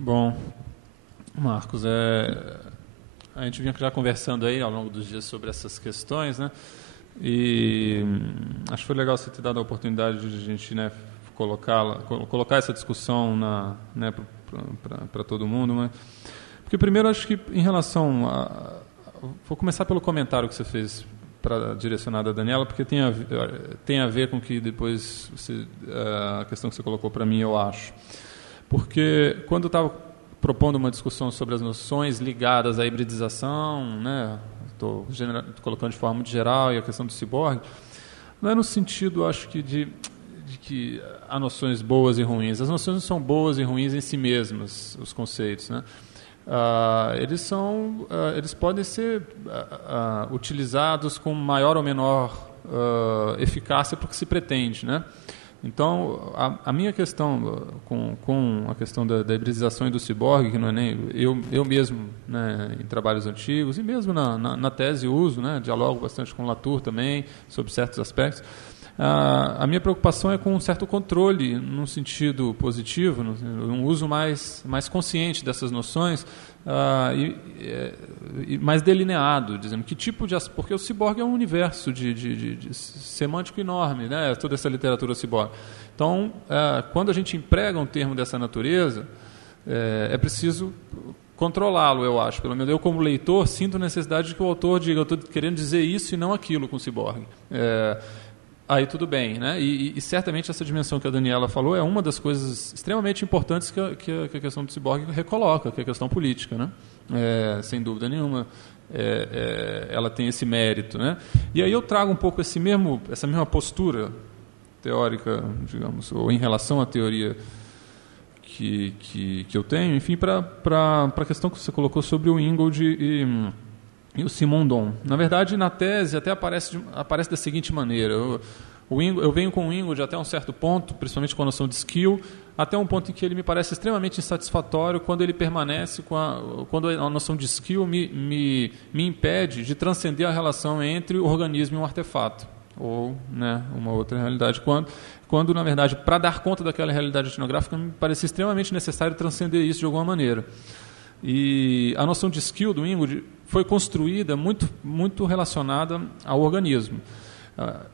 Bom, Marcos, a gente vinha já conversando aí ao longo dos dias sobre essas questões, né? E acho que foi legal você ter dado a oportunidade de a gente, né, colocar essa discussão né, para todo mundo, né? Porque primeiro acho que em relação vou começar pelo comentário que você fez direcionado a Daniela, porque tem a ver com que depois a questão que você colocou para mim, eu acho. Porque quando eu estava propondo uma discussão sobre as noções ligadas à hibridização, né, estou colocando de forma muito geral, e a questão do ciborgue, não é no sentido, acho que, de que há noções boas e ruins. As noções não são boas e ruins em si mesmas, os conceitos, né? Eles podem ser utilizados com maior ou menor eficácia para o que se pretende, né? Então, a minha questão com a questão da hibridização e do ciborgue, que não é nem eu mesmo, né, em trabalhos antigos e mesmo na tese uso, né, dialogo bastante com Latour também sobre certos aspectos. A minha preocupação é com um certo controle, num sentido positivo, um uso mais consciente dessas noções e mais delineado, dizendo que tipo de... Porque o ciborgue é um universo de semântico enorme, né? Toda essa literatura ciborgue. Então, quando a gente emprega um termo dessa natureza, é preciso controlá-lo, eu acho. Pelo menos eu, como leitor, sinto a necessidade de que o autor diga: eu estou querendo dizer isso e não aquilo com o ciborgue. Aí tudo bem, né? E certamente essa dimensão que a Daniela falou é uma das coisas extremamente importantes que a questão do ciborgue recoloca, que é a questão política, né? Sem dúvida nenhuma, ela tem esse mérito, né? E aí eu trago um pouco essa mesma postura teórica, digamos, ou em relação à teoria que eu tenho, enfim, para a questão que você colocou sobre o Ingold e o Simondon. Na verdade, na tese até aparece da seguinte maneira: eu venho com o Ingold até um certo ponto, principalmente com a noção de skill, até um ponto em que ele me parece extremamente insatisfatório quando ele permanece quando a noção de skill me impede de transcender a relação entre o organismo e um artefato, ou, né, uma outra realidade, quando na verdade, para dar conta daquela realidade etnográfica, me parecia extremamente necessário transcender isso de alguma maneira. E a noção de skill do Ingold foi construída muito relacionada ao organismo.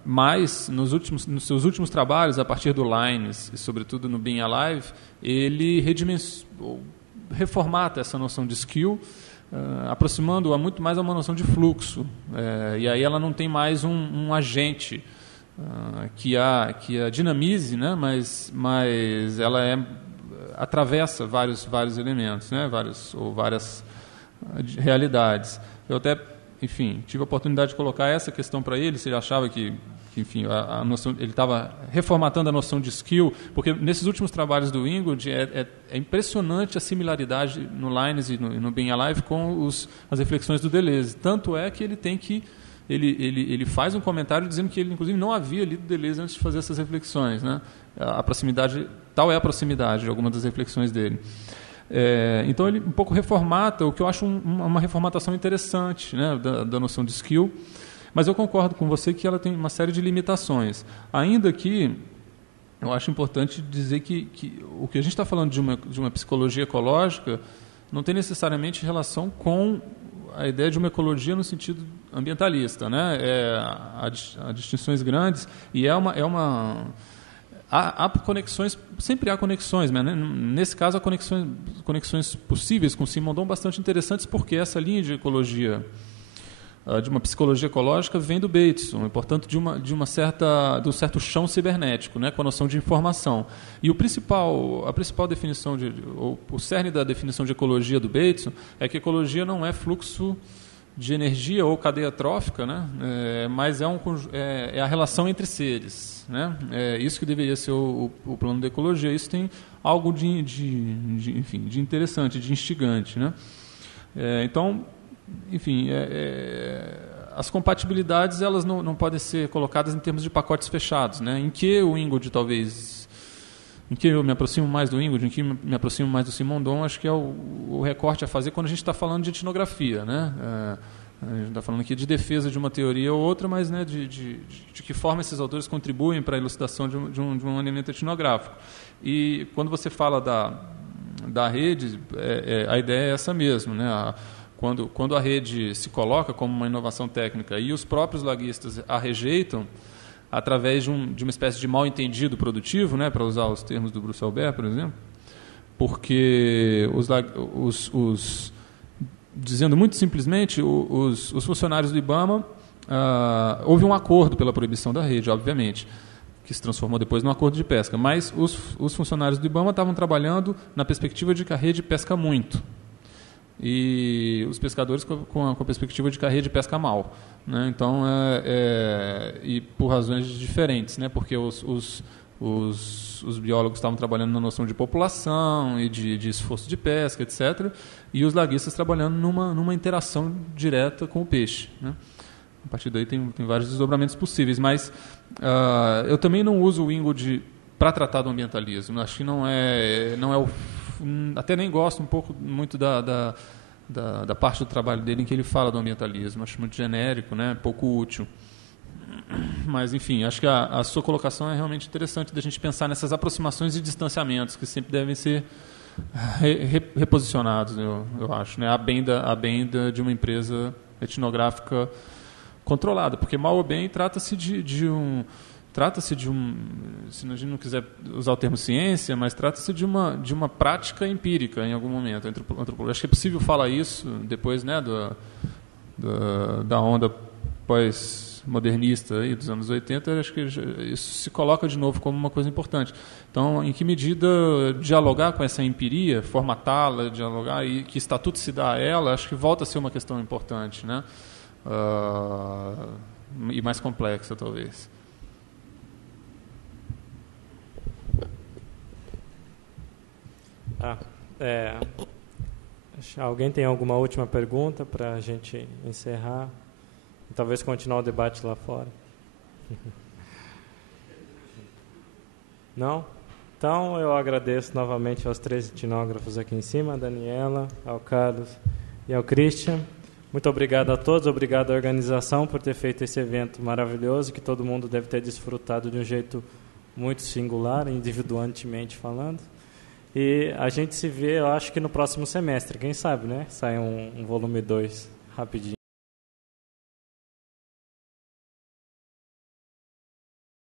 Mas, nos seus últimos trabalhos, a partir do Lines e, sobretudo, no Being Alive, ele reformata essa noção de skill, aproximando-a muito mais a uma noção de fluxo. E aí ela não tem mais um agente que a dinamize, né? mas ela atravessa vários elementos, né? várias realidades. Eu até, enfim, tive a oportunidade de colocar essa questão para ele, se ele achava que enfim, a noção, ele estava reformatando a noção de skill, porque nesses últimos trabalhos do Ingold é impressionante a similaridade no Lines e no Being Alive com as reflexões do Deleuze. Tanto é que ele faz um comentário dizendo que ele, inclusive, não havia lido Deleuze antes de fazer essas reflexões, né? Tal é a proximidade de algumas das reflexões dele. Então ele um pouco reformata, o que eu acho uma reformatação interessante, né, da noção de skill, mas eu concordo com você que ela tem uma série de limitações. Ainda que eu acho importante dizer que o que a gente está falando de uma psicologia ecológica não tem necessariamente relação com a ideia de uma ecologia no sentido ambientalista, né? Há distinções grandes e há conexões, sempre há conexões, mas, né, nesse caso há conexões possíveis com Simondon bastante interessantes, porque essa linha de ecologia, de uma psicologia ecológica, vem do Bateson, e, portanto, de um certo chão cibernético, né, com a noção de informação. E a principal definição, o cerne da definição de ecologia do Bateson é que ecologia não é fluxo de energia ou cadeia trófica, né? Mas é a relação entre seres, né? É isso que deveria ser o plano da ecologia. Isso tem algo de interessante, de instigante, né? Então, enfim, as compatibilidades elas não podem ser colocadas em termos de pacotes fechados, né? Em que o Ingold em que eu me aproximo mais do Ingold, em que me aproximo mais do Simondon, acho que é o recorte a fazer quando a gente está falando de etnografia, né? A gente está falando aqui de defesa de uma teoria ou outra, mas, né, de que forma esses autores contribuem para a elucidação de um elemento etnográfico. E quando você fala da rede, a ideia é essa mesmo, né? Quando a rede se coloca como uma inovação técnica e os próprios laguistas a rejeitam, através de uma espécie de mal-entendido produtivo, né, para usar os termos do Bruce Albert, por exemplo, porque, dizendo muito simplesmente, os funcionários do IBAMA, houve um acordo pela proibição da rede, obviamente, que se transformou depois num acordo de pesca, mas os funcionários do IBAMA estavam trabalhando na perspectiva de que a rede pesca muito, e os pescadores com a perspectiva de que a rede pesca mal, né? Então, e por razões diferentes, né? Porque os biólogos estavam trabalhando na noção de população e de esforço de pesca, etc., e os laguistas trabalhando numa interação direta com o peixe, né? A partir daí tem vários desdobramentos possíveis, mas eu também não uso o Ingold para tratar do ambientalismo. Acho que não é até nem gosto muito da parte do trabalho dele em que ele fala do ambientalismo. Acho muito genérico, né? Pouco útil. Mas, enfim, acho que a sua colocação é realmente interessante da gente pensar nessas aproximações e distanciamentos que sempre devem ser reposicionados, eu acho, né? A bem de uma empresa etnográfica controlada, porque mal ou bem trata-se de um, se a gente não quiser usar o termo ciência, mas trata-se de uma prática empírica em algum momento. Acho que é possível falar isso depois, né, da onda pós-modernista aí dos anos 80, acho que isso se coloca de novo como uma coisa importante. Então, em que medida dialogar com essa empiria, formatá-la, dialogar, e que estatuto se dá a ela, acho que volta a ser uma questão importante, né? E mais complexa, talvez. Alguém tem alguma última pergunta para a gente encerrar? E talvez continuar o debate lá fora. Não? Então, eu agradeço novamente aos 3 etnógrafos aqui em cima, a Daniela, ao Carlos e ao Christian. Muito obrigado a todos, obrigado à organização por ter feito esse evento maravilhoso, que todo mundo deve ter desfrutado de um jeito muito singular, individualmente falando. E a gente se vê, eu acho que no próximo semestre, quem sabe, né? Sai um volume 2 rapidinho.